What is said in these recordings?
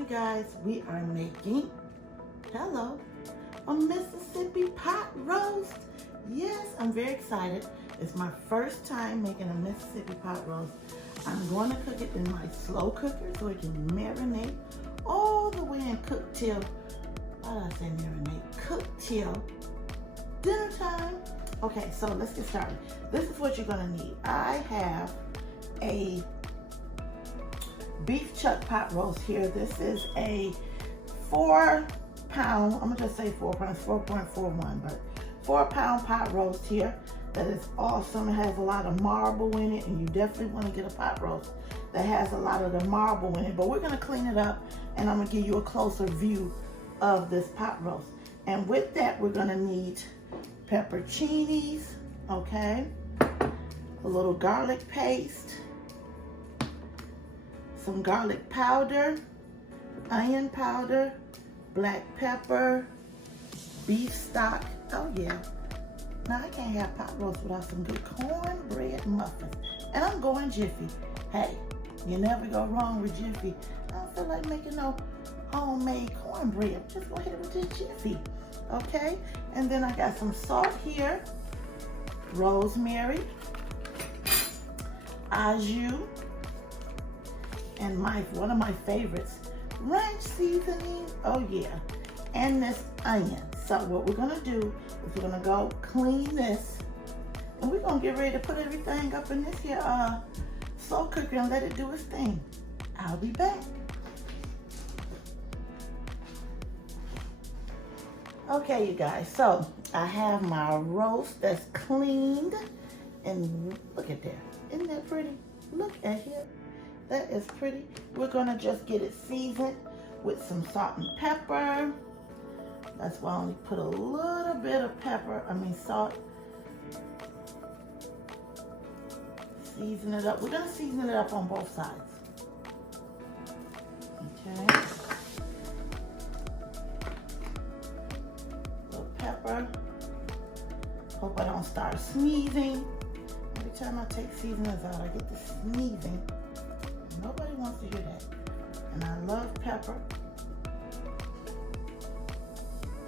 you guys, we are making, hello, a Mississippi pot roast. Yes, I'm very excited. It's my first time making a Mississippi pot roast. I'm going to cook it in my slow cooker so it can marinate all the way and cook till, why did I say marinate? Cook till dinner time. Okay, so let's get started. This is what you're gonna need. I have a beef chuck pot roast here. This is a 4 pound, I'm gonna just say 4 pounds, 4.41, but 4 pound pot roast here. That is awesome. It has a lot of marble in it, and you definitely want to get a pot roast that has a lot of the marble in it. But we're gonna clean it up, and I'm gonna give you a closer view of this pot roast. And with that, we're gonna need pepperoncinis, okay, a little garlic paste, some garlic powder, onion powder, black pepper, beef stock. Oh yeah. Now I can't have pot roast without some good cornbread muffins. And I'm going Jiffy. Hey, you never go wrong with Jiffy. I don't feel like making no homemade cornbread. Just go ahead with this Jiffy. Okay? And then I got some salt here, rosemary, au jus, and one of my favorites, ranch seasoning. Oh yeah. And this onion. So what we're gonna do is we're gonna go clean this, and we're gonna get ready to put everything up in this here slow cooker and let it do its thing. I'll be back. Okay, you guys, so I have my roast that's cleaned, and look at that. Isn't that pretty? Look at here. That is pretty. We're gonna just get it seasoned with some salt and pepper. That's why I only put a little bit of salt. Season it up. We're gonna season it up on both sides. Okay. Pepper. Hope I don't start sneezing. Every time I take seasonings out, I get the sneezing. Nobody wants to hear that. And I love pepper.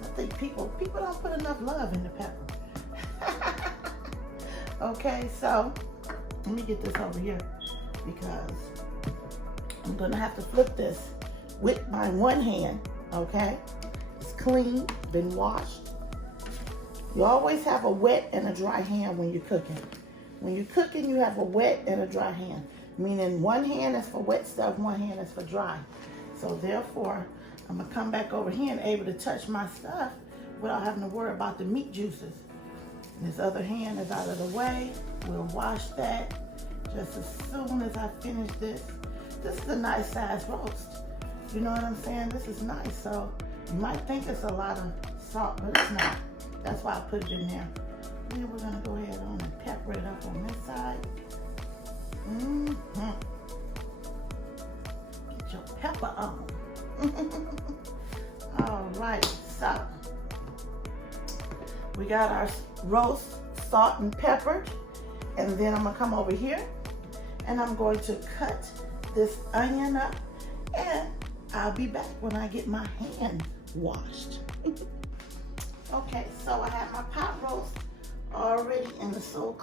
I think people don't put enough love in the pepper. Okay, so let me get this over here because I'm gonna have to flip this with my one hand. Okay, it's clean, been washed. You always have a wet and a dry hand when you're cooking. When you're cooking, you have a wet and a dry hand. Meaning one hand is for wet stuff, one hand is for dry. So therefore, I'm gonna come back over here and able to touch my stuff without having to worry about the meat juices. And this other hand is out of the way. We'll wash that just as soon as I finish this. This is a nice size roast. You know what I'm saying? This is nice. So you might think it's a lot of salt, but it's not. That's why I put it in there. Then we're gonna go ahead on and pepper it up on this side. Get your pepper on. All right, so we got our roast salt and peppered, and then I'm gonna come over here and I'm going to cut this onion up, and I'll be back when I get my hand washed. Okay, so I have my pot roast already in the slow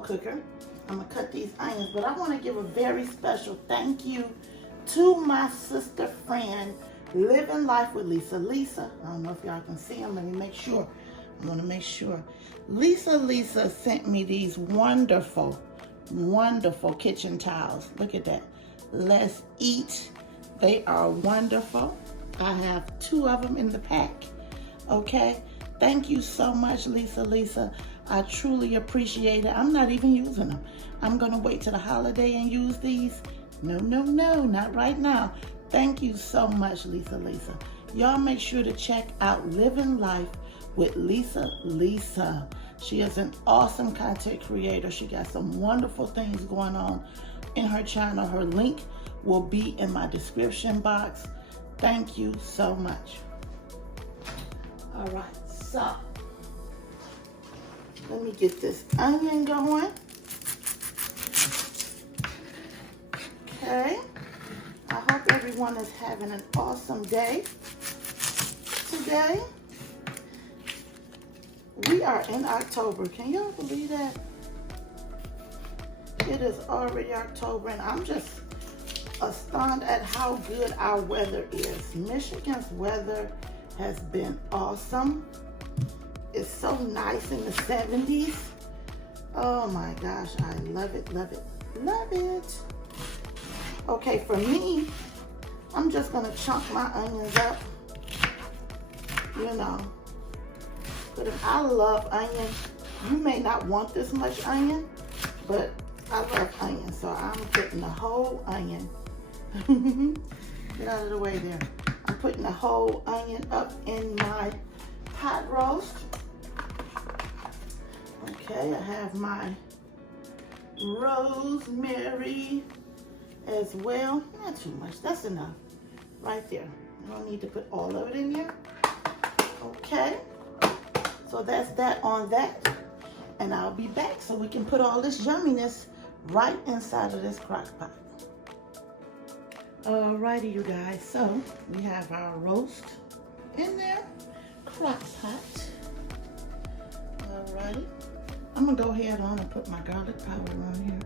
cooker. I'm gonna cut these onions, but I wanna give a very special thank you to my sister friend, Living Life with Lisa. Lisa, I don't know if y'all can see them. Let me make sure. I wanna make sure. Lisa sent me these wonderful, wonderful kitchen towels. Look at that. Let's eat. They are wonderful. I have 2 of them in the pack, okay? Thank you so much, Lisa. I truly appreciate it. I'm not even using them. I'm gonna wait till the holiday and use these. No, not right now. Thank you so much, Lisa. Y'all make sure to check out Living Life with Lisa. She is an awesome content creator. She got some wonderful things going on in her channel. Her link will be in my description box. Thank you so much. All right. So, let me get this onion going. Okay. I hope everybody everyone is having an awesome day today. We are in October. Can y'all believe that? It is already October, and I'm just astounded at how good our weather is. Michigan's weather has been awesome. It's so nice in the 70s. Oh my gosh, I love it, love it, love it. Okay, for me, I'm just gonna chunk my onions up, you know. But if I love onion, you may not want this much onion, but I love onion, so I'm putting the whole onion. Get out of the way there. I'm putting the whole onion up in my pot roast. Okay, I have my rosemary as well. Not too much, that's enough right there. I don't need to put all of it in there. Okay, so that's that on that. And I'll be back so we can put all this yumminess right inside of this crock pot. Alrighty, you guys, so we have our roast in there, crock pot. Alrighty, I'm gonna go ahead on and put my garlic powder on here.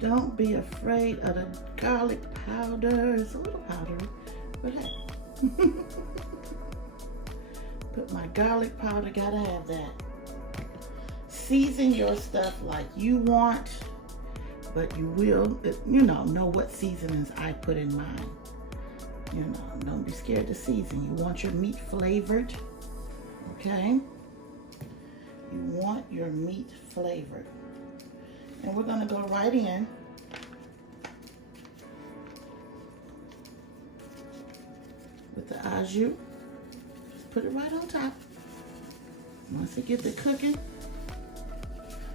Don't be afraid of the garlic powder. It's a little powdery, but hey. Put my garlic powder, gotta have that. Season your stuff like you want, but you will, you know what seasonings I put in mine. You know, don't be scared to season. You want your meat flavored, okay? You want your meat flavored. And we're gonna go right in with the au jus. Just put it right on top. Once it gets it cooking,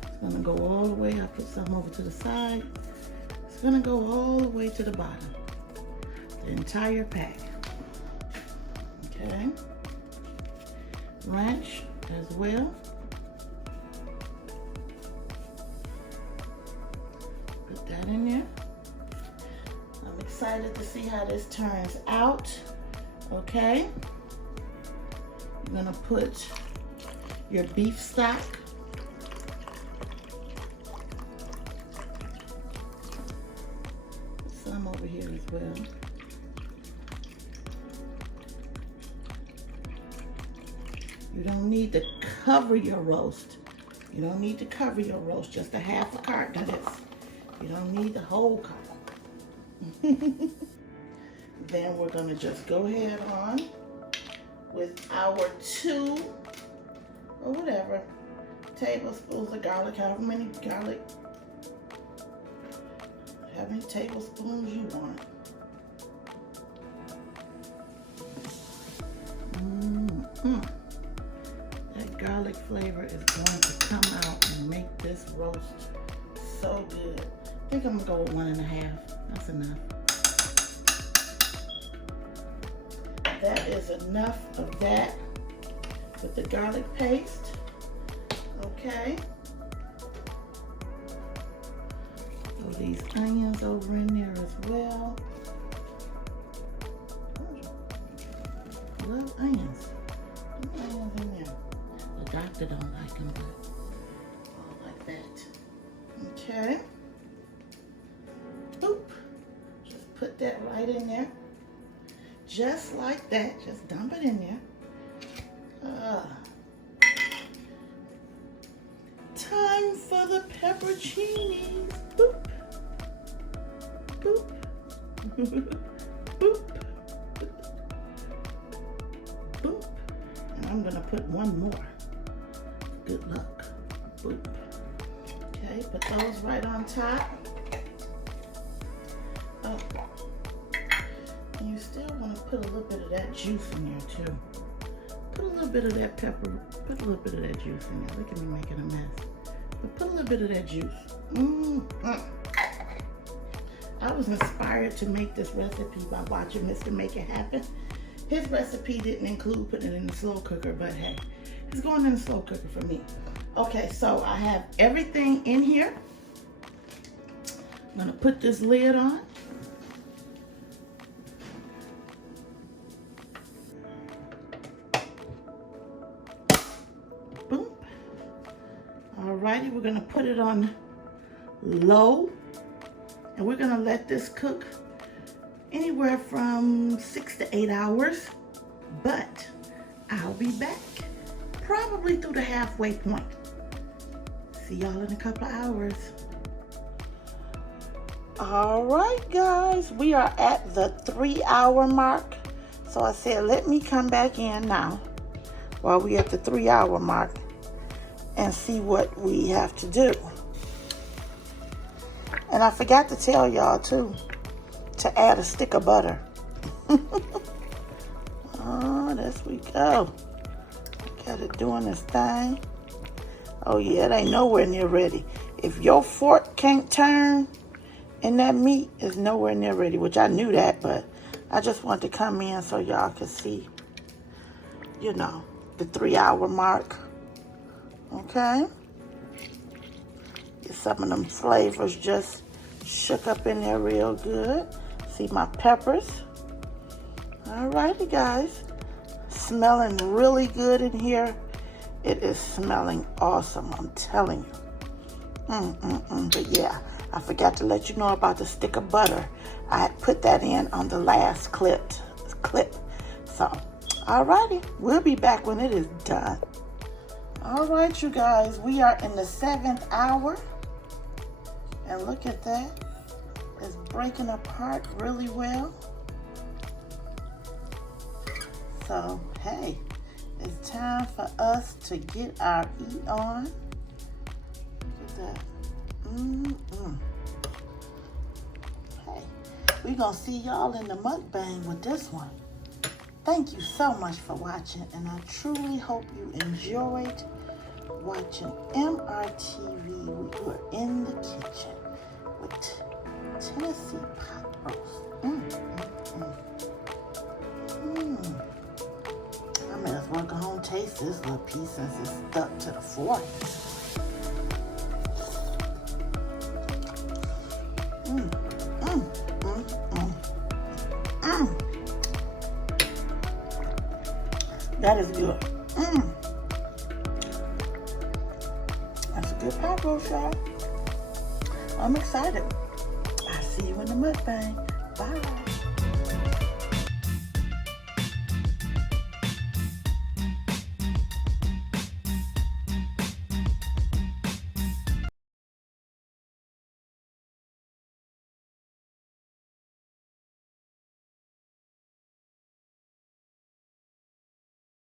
it's gonna go all the way. I'll put some over to the side. It's gonna go all the way to the bottom. The entire pack. Okay. Ranch as well. Put that in there. I'm excited to see how this turns out. Okay. You're gonna put your beef stock. Put some over here as well. You don't need to cover your roast. You don't need to cover your roast, just a half a carton of this. You don't need the whole carton. Then we're gonna just go ahead on with our 2 or whatever tablespoons of garlic, however many tablespoons you want. That garlic flavor is going to come out and make this roast so good. I think I'm gonna go with 1.5. That's enough. That is enough of that with the garlic paste. Okay. Throw these onions over in there as well. Love onions. Put onions in there. The doctor don't like them, but all like that. Okay. Boop. Just put that right in there. Just like that. Just dump it in there. Time for the pepperoncinis. Boop. Boop. Boop. Boop. And I'm gonna put one more. Good luck. Boop. Okay, put those right on top. Oh. And you still want to put a little bit of that juice in there too. Put a little bit of that pepper, put a little bit of that juice in there. Look at me making a mess. But put a little bit of that juice. I was inspired to make this recipe by watching Mr. Make It Happen. His recipe didn't include putting it in the slow cooker, but hey, it's going in the slow cooker for me. Okay, so I have everything in here. I'm gonna put this lid on. Boom. Alrighty, we're gonna put it on low, and we're gonna let this cook anywhere from 6 to 8 hours, but I'll be back probably through the halfway point. See y'all in a couple of hours. All right, guys, we are at the 3-hour mark. So I said, let me come back in now while we're at the 3-hour mark and see what we have to do. And I forgot to tell y'all too, to add a stick of butter. Oh, there we go. Got it doing this thing. Oh yeah, it ain't nowhere near ready. If your fork can't turn and that meat is nowhere near ready, which I knew that, but I just wanted to come in so y'all could see, you know, the 3-hour mark. Okay. Get some of them flavors just shook up in there real good. See my peppers. Alrighty, guys. Smelling really good in here. It is smelling awesome, I'm telling you. But yeah, I forgot to let you know about the stick of butter. I had put that in on the last clip. So, alrighty, we'll be back when it is done. Alright, you guys, we are in the 7th hour. And look at that. It's breaking apart really well. So, hey, it's time for us to get our eat on. Look at that. Hey, we're going to see y'all in the mukbang with this one. Thank you so much for watching, and I truly hope you enjoyed watching MRTV. We were in the kitchen with Tennessee pot roast. I may as well go home and taste this little piece since it's stuck to the fork. That is good. That's a good pot roast, y'all. I'm excited. I'll see you in the mukbang. Bye.